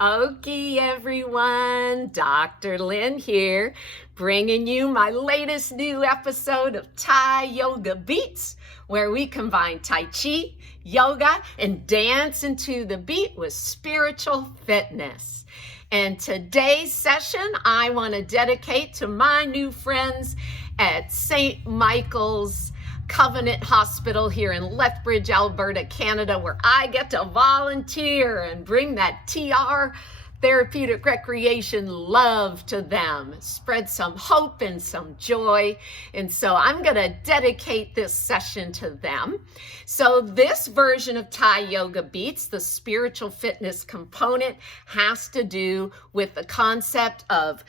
Okay, everyone, Dr. Lynn here, bringing you my latest new episode of Taiyoga Beats, where we combine Tai Chi, yoga, and dance into the beat with spiritual fitness. And today's session, I want to dedicate to my new friends at St. Michael's Covenant Hospital here in Lethbridge, Alberta, Canada, where I get to volunteer and bring that TR, therapeutic recreation, love to them, spread some hope and some joy. And so I'm going to dedicate this session to them. So this version of Taiyoga Beats, the spiritual fitness component, has to do with the concept of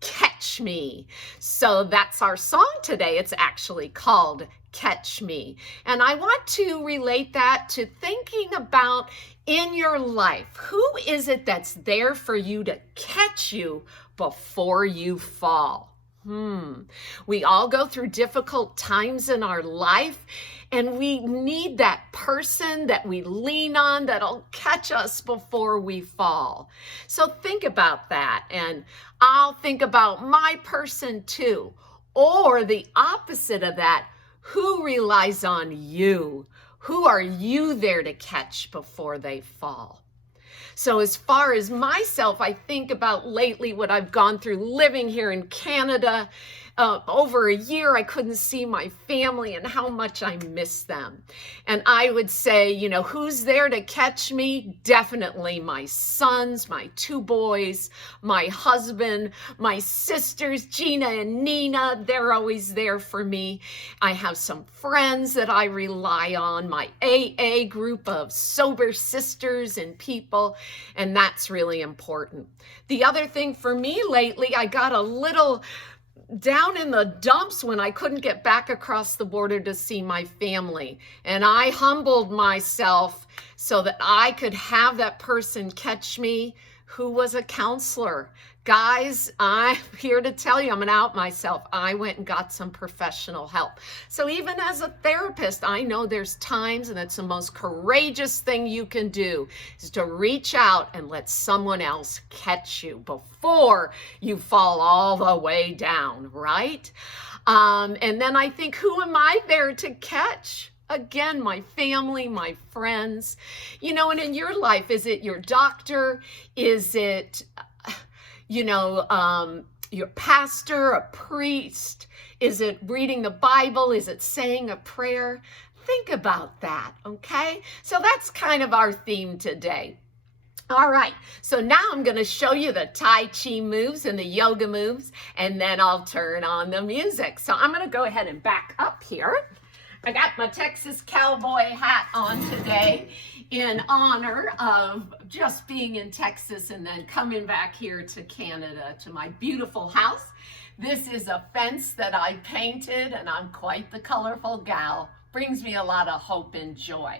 catch me. So that's our song today. It's actually called Catch Me. And I want to relate that to thinking about in your life, who is it that's there for you to catch you before you fall? We all go through difficult times in our life, and we need that person that we lean on that'll catch us before we fall. So think about that, and I'll think about my person too. Or the opposite of that, who relies on you? Who are you there to catch before they fall? So as far as myself, I think about lately what I've gone through living here in Canada. Over a year, I couldn't see my family and how much I miss them. And I would say, who's there to catch me? Definitely my sons, my two boys, my husband, my sisters, Gina and Nina. They're always there for me. I have some friends that I rely on, my AA group of sober sisters and people, and that's really important. The other thing for me lately, I got a little down in the dumps when I couldn't get back across the border to see my family. And I humbled myself so that I could have that person catch me who was a counselor. Guys, I'm here to tell you, I'm going to out myself. I went and got some professional help. So even as a therapist, I know there's times, and it's the most courageous thing you can do, is to reach out and let someone else catch you before you fall all the way down, right? And then I think, who am I there to catch? Again, my family, my friends, and in your life, is it your doctor? Is it your pastor, a priest? Is it reading the Bible? Is it saying a prayer? Think about that, okay? So that's kind of our theme today. All right, so now I'm going to show you the Tai Chi moves and the yoga moves, and then I'll turn on the music. So I'm going to go ahead and back up here. I got my Texas cowboy hat on today in honor of just being in Texas and then coming back here to Canada, to my beautiful house. This is a fence that I painted, and I'm quite the colorful gal. Brings me a lot of hope and joy.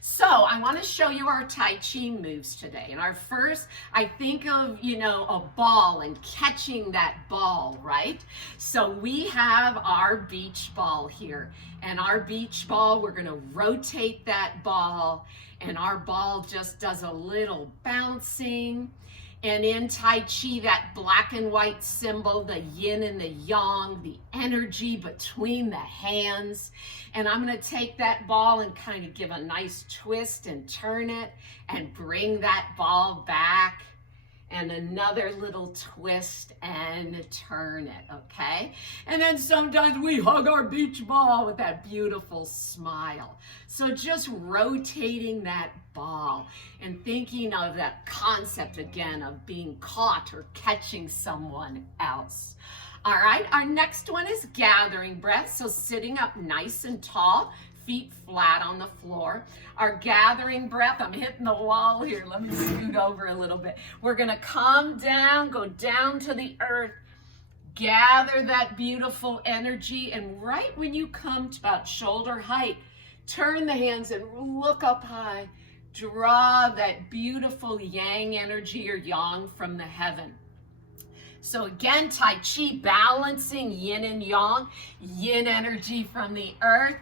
So I want to show you our Tai Chi moves today. And our first, I think of, a ball and catching that ball, right? So we have our beach ball here. And our beach ball, we're going to rotate that ball. And our ball just does a little bouncing. And in Tai Chi, that black and white symbol, the yin and the yang, the energy between the hands. And I'm going to take that ball and kind of give a nice twist and turn it and bring that ball back. And another little twist and turn it, okay? And then sometimes we hug our beach ball with that beautiful smile. So just rotating that ball and thinking of that concept again of being caught or catching someone else. All right, our next one is gathering breath. So sitting up nice and tall, feet flat on the floor. Our gathering breath, I'm hitting the wall here. Let me scoot over a little bit. We're gonna come down, go down to the earth, gather that beautiful energy, and right when you come to about shoulder height, turn the hands and look up high. Draw that beautiful yang energy or yang from the heaven. So again, Tai Chi, balancing yin and yang, yin energy from the earth,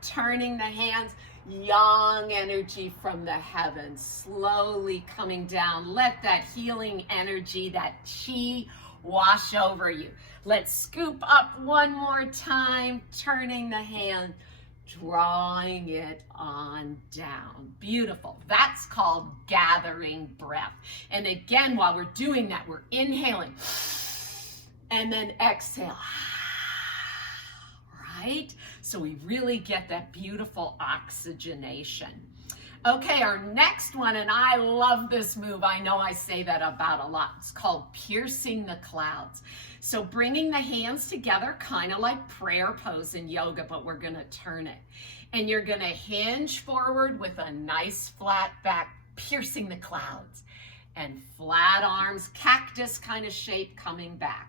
turning the hands, yang energy from the heavens, slowly coming down. Let that healing energy, that chi, wash over you. Let's scoop up one more time, turning the hand, drawing it on down. Beautiful. That's called gathering breath. And again, while we're doing that, we're inhaling and then exhale. Right? So we really get that beautiful oxygenation. Okay, our next one, and I love this move. I know I say that about a lot. It's called piercing the clouds. So bringing the hands together, kind of like prayer pose in yoga, but we're going to turn it. And you're going to hinge forward with a nice flat back, piercing the clouds. And flat arms, cactus kind of shape coming back.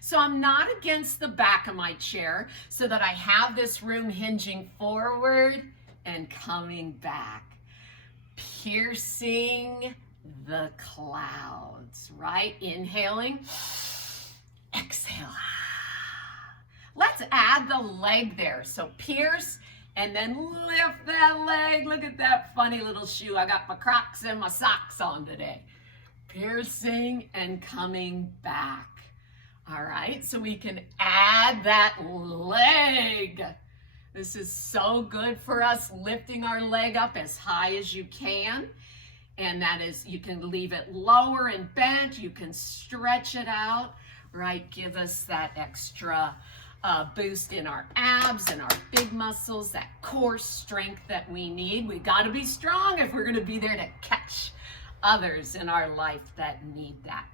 So I'm not against the back of my chair so that I have this room hinging forward and coming back. Piercing the clouds, right? Inhaling, exhale. Let's add the leg there. So pierce and then lift that leg. Look at that funny little shoe. I got my Crocs and my socks on today. Piercing and coming back. All right, so we can add that leg. This is so good for us, lifting our leg up as high as you can. And that is, you can leave it lower and bent. You can stretch it out, right? Give us that extra boost in our abs and our big muscles, that core strength that we need. We got to be strong if we're going to be there to catch others in our life that need that.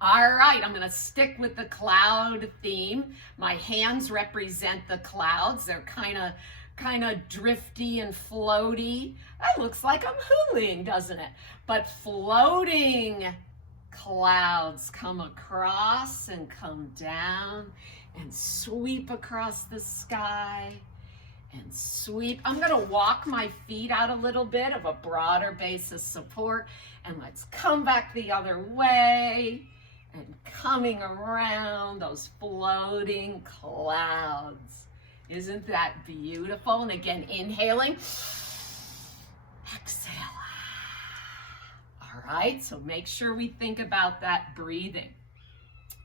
All right, I'm going to stick with the cloud theme. My hands represent the clouds. They're kind of drifty and floaty. That looks like I'm hooling, doesn't it? But floating clouds come across and come down and sweep across the sky and sweep. I'm going to walk my feet out a little bit of a broader base of support, and let's come back the other way. And coming around those floating clouds. Isn't that beautiful? And again, inhaling, exhale. All right, so make sure we think about that breathing.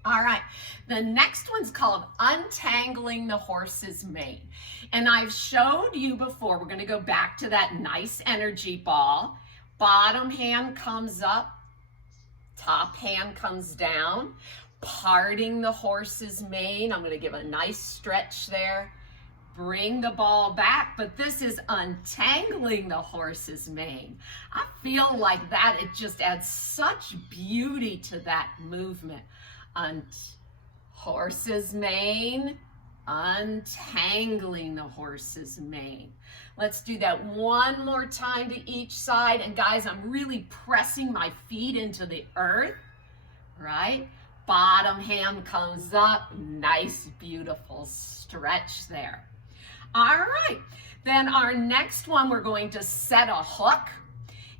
All right, the next one's called Untangling the Horse's Mane. And I've showed you before, we're gonna go back to that nice energy ball. Bottom hand comes up, top hand comes down, parting the horse's mane. I'm going to give a nice stretch there. Bring the ball back, but this is untangling the horse's mane. I feel like that, it just adds such beauty to that movement. Horse's mane, untangling the horse's mane. Let's do that one more time to each side. And guys, I'm really pressing my feet into the earth, right? Bottom hand comes up, nice, beautiful stretch there. All right, then our next one, we're going to set a hook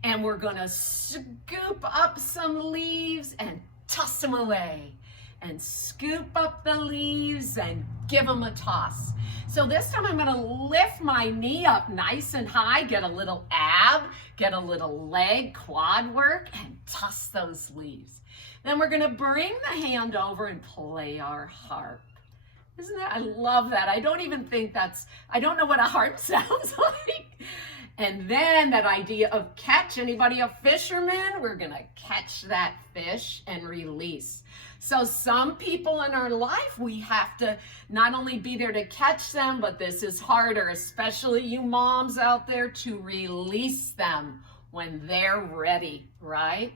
and we're gonna scoop up some leaves and toss them away. And scoop up the leaves and give them a toss. So this time I'm going to lift my knee up nice and high, get a little ab, get a little leg, quad work, and toss those leaves. Then we're going to bring the hand over and play our harp. Isn't that, I love that. I don't even think I don't know what a harp sounds like. And then that idea of catch, anybody a fisherman? We're going to catch that fish and release. So some people in our life, we have to not only be there to catch them, but this is harder, especially you moms out there, to release them when they're ready, right?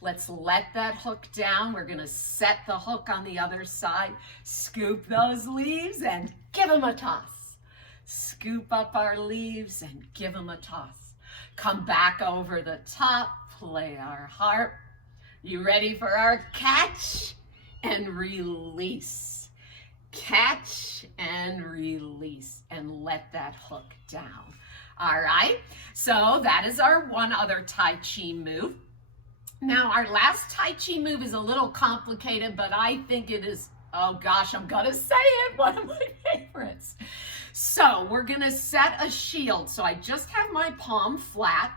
Let's let that hook down. We're gonna set the hook on the other side, scoop those leaves and give them a toss. Scoop up our leaves and give them a toss. Come back over the top, play our harp. You ready for our catch and release? Catch and release and let that hook down. All right, so that is our one other Tai Chi move. Now our last Tai Chi move is a little complicated, but I think it is, oh gosh, I'm gonna say it, one of my favorites. So we're gonna set a shield. So I just have my palm flat,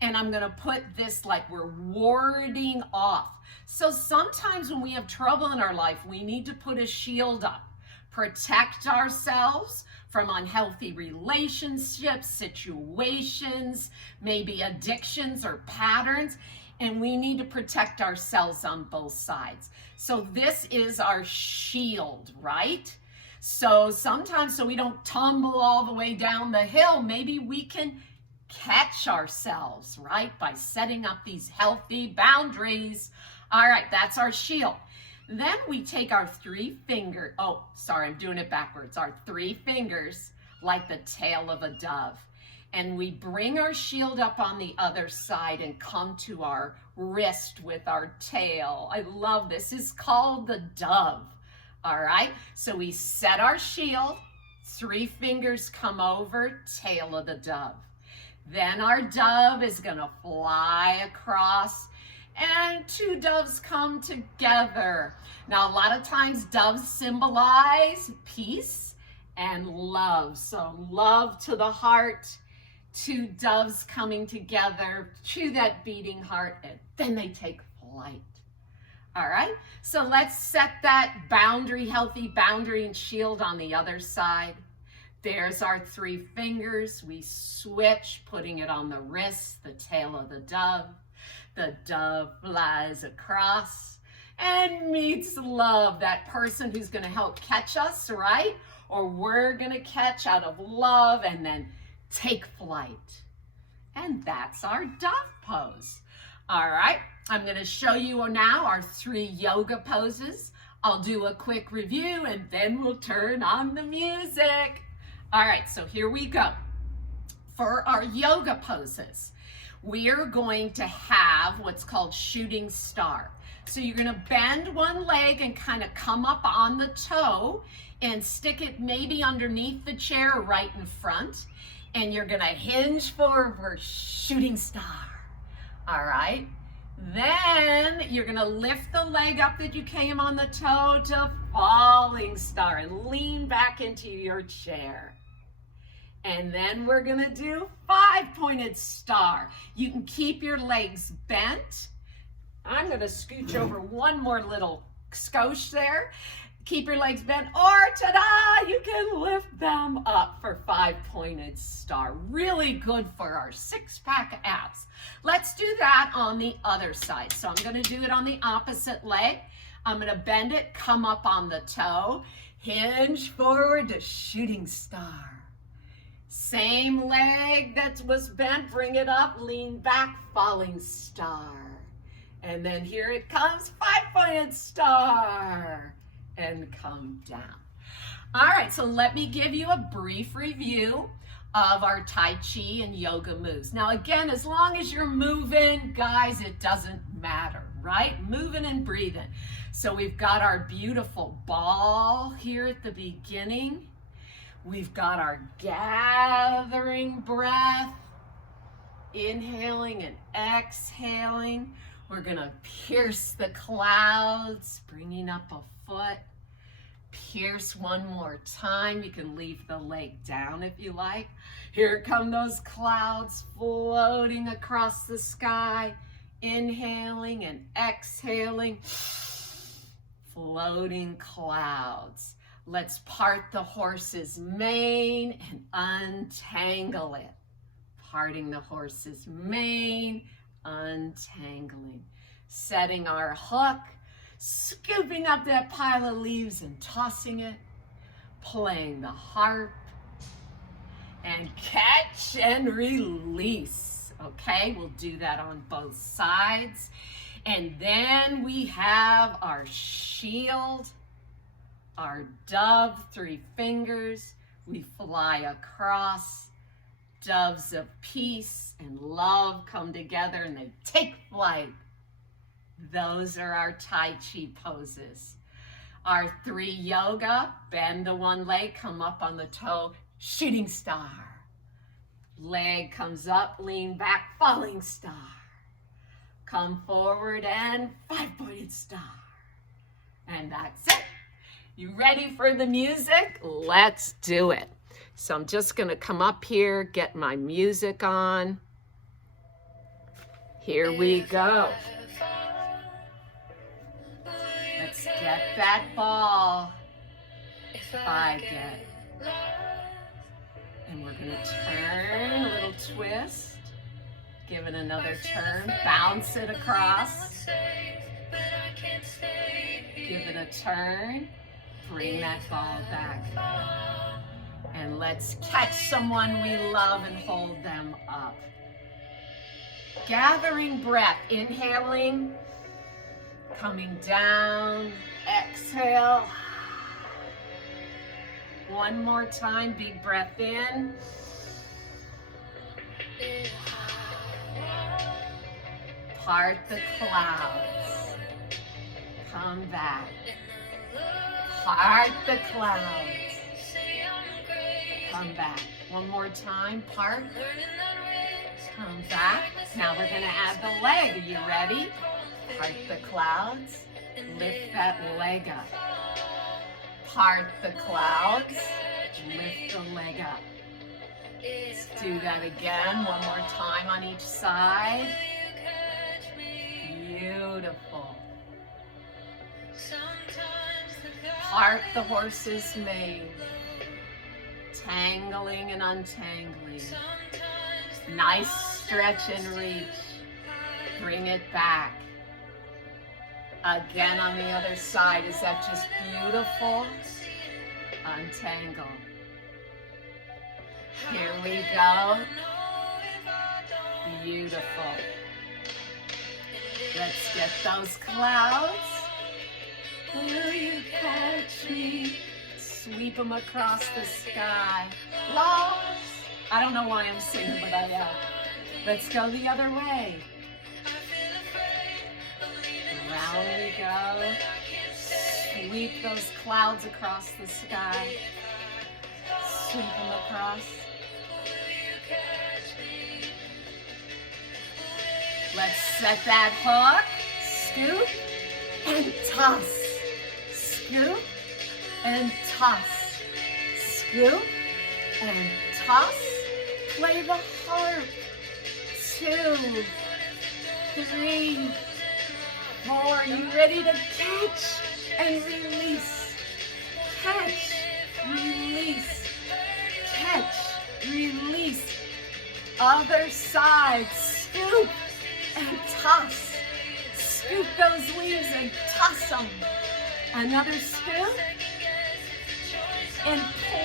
and I'm gonna put this like we're warding off. So sometimes when we have trouble in our life, we need to put a shield up, protect ourselves from unhealthy relationships, situations, maybe addictions or patterns, and we need to protect ourselves on both sides. So this is our shield, right? So sometimes, so we don't tumble all the way down the hill, maybe we can catch ourselves, right? By setting up these healthy boundaries. All right, that's our shield. Then we take our 3 fingers, oh, sorry, I'm doing it backwards. Our 3 fingers like the tail of a dove. And we bring our shield up on the other side and come to our wrist with our tail. I love this. It's called the dove. All right, so we set our shield, 3 fingers come over, tail of the dove. Then our dove is gonna fly across, and 2 doves come together. Now, a lot of times doves symbolize peace and love. So love to the heart, 2 doves coming together to that beating heart, and then they take flight. All right, so let's set that boundary, healthy boundary and shield on the other side. There's our 3 fingers. We switch, putting it on the wrist, the tail of the dove. The dove flies across and meets love, that person who's going to help catch us, right? Or we're going to catch out of love and then take flight. And that's our dove pose. All right, I'm going to show you now our 3 yoga poses. I'll do a quick review and then we'll turn on the music. All right, so here we go. For our yoga poses, we are going to have what's called shooting star. So you're gonna bend one leg and kind of come up on the toe and stick it maybe underneath the chair or right in front. And you're gonna hinge forward for shooting star. All right. Then you're gonna lift the leg up that you came on the toe to falling star and lean back into your chair. And then we're gonna do 5-pointed star. You can keep your legs bent. I'm gonna scooch over one more little skosh there. Keep your legs bent, or ta-da, you can lift them up for 5-pointed star. Really good for our 6-pack abs. Let's do that on the other side. So I'm gonna do it on the opposite leg. I'm gonna bend it, come up on the toe, hinge forward to shooting star. Same leg that was bent, bring it up, lean back, falling star. And then here it comes, 5-pointed star. And come down. All right, so let me give you a brief review of our Tai Chi and yoga moves. Now again, as long as you're moving, guys, it doesn't matter, right? Moving and breathing. So we've got our beautiful ball here at the beginning. We've got our gathering breath, inhaling and exhaling. We're gonna pierce the clouds, bringing up a foot. Pierce one more time. You can leave the leg down if you like. Here come those clouds floating across the sky. Inhaling and exhaling. Floating clouds. Let's part the horse's mane and untangle it. Parting the horse's mane, untangling. Setting our hook. Scooping up that pile of leaves and tossing it, playing the harp, and catch and release. Okay, we'll do that on both sides. And then we have our shield, our dove, 3 fingers. We fly across. Doves of peace and love come together and they take flight. Those are our Tai Chi poses. Our 3 yoga, bend the one leg, come up on the toe, shooting star. Leg comes up, lean back, falling star. Come forward and 5-pointed star. And that's it. You ready for the music? Let's do it. So I'm just gonna come up here, get my music on. Here we go. Let's get that ball. 5 get. And we're gonna turn, a little twist. Give it another turn, bounce it across. Give it a turn, bring that ball back. And let's catch someone we love and hold them up. Gathering breath, inhaling, coming down, exhale. One more time, big breath in. Part the clouds. Come back. Part the clouds. Come back. One more time, part. Come back. Now we're gonna add the leg. Are you ready? Part the clouds. Lift that leg up. Part the clouds. Lift the leg up. Let's do that again. One more time on each side. Beautiful. Part the horse's mane. Tangling and untangling. Nice stretch and reach. Bring it back. Again on the other side. Is that just beautiful? Untangle. Here we go. Beautiful. Let's get those clouds. Will you catch me? Sweep them across the sky. Lost. I don't know why I'm singing, but I am. Let's go the other way. Around we go. Sweep those clouds across the sky. Sweep them across. Let's set that hook. Scoop and toss. Scoop and toss. Scoop and toss. Play the harp. 2, 3, 4. You ready to catch and release? Catch, release. Catch, release. Other side. Scoop and toss. Scoop those leaves and toss them. Another scoop. And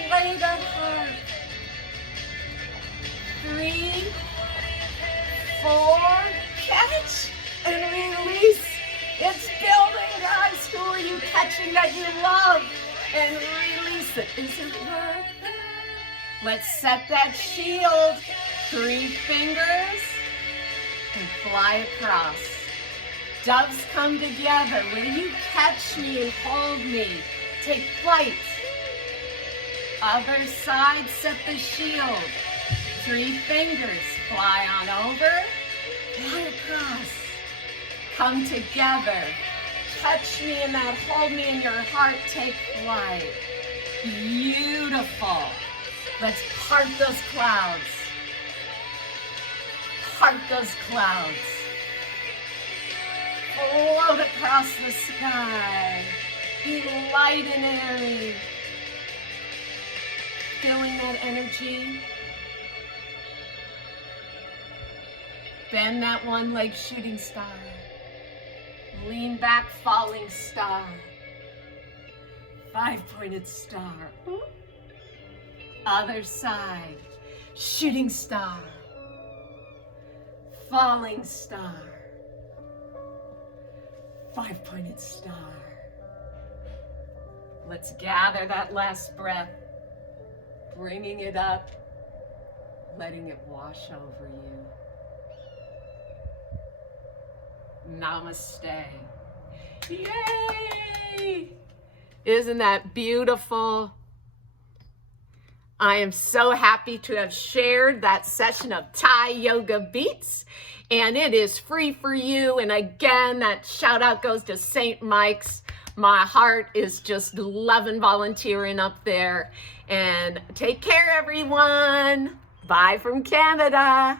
play the harp. 3, 4. Catch and release. It's building, guys. Who are you catching that you love? And release it. Is it worth it? Let's set that shield. 3 fingers. And fly across. Doves come together. Will you catch me and hold me? Take flight. Other side, set the shield. 3 fingers. Fly on over. Fly across. Come together. Catch me in that. Hold me in your heart. Take flight. Beautiful. Let's part those clouds. Part those clouds. Float across the sky. Be light and airy. Feeling that energy. Bend that one leg, shooting star. Lean back, falling star. 5-pointed star. Other side. Shooting star. Falling star. 5-pointed star. Let's gather that last breath. Bringing it up. Letting it wash over you. Namaste. Yay! Isn't that beautiful? I am so happy to have shared that session of Thai yoga beats, and it is free for you. And again, that shout out goes to St. Mike's My heart is just loving volunteering up there. And take care, everyone. Bye from Canada.